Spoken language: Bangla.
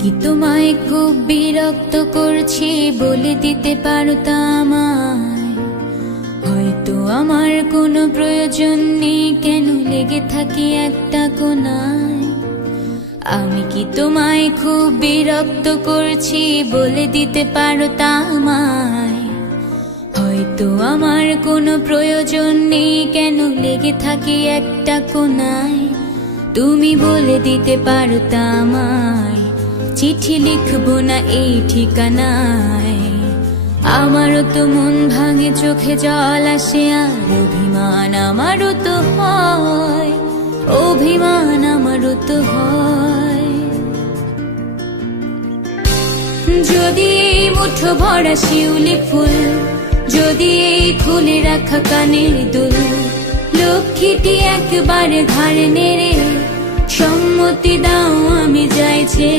কি তোমায় খুব বিরক্ত করছি বলে দিতে পারতা আমায়? হয়তো আমার কোনো প্রয়োজন নেই, কেন লেগে থাকি একটা কোনায়। আমি কি তোমায় খুব বিরক্ত করছি বলে দিতে পারতা আমায়? হয়তো আমার কোনো প্রয়োজন নেই, কেন লেগে থাকি একটা কোনায়। তুমি বলে দিতে পারতা আমায়, চিঠি লিখবো না এই ঠিকানায়। আমারও তো মন ভাঙে, চোখে জল আসে, আর অভিমান আমারও তো হয়, অভিমান আমারও তো হয়। যদি এই মুঠো ভরা শিউলি ফুল, যদি এই খুলে রাখা কানের দুল, লক্ষ্মীটি একবারে ঘাড় নেড়ে সম্মতি দাও, আমি যাই ছেড়ে।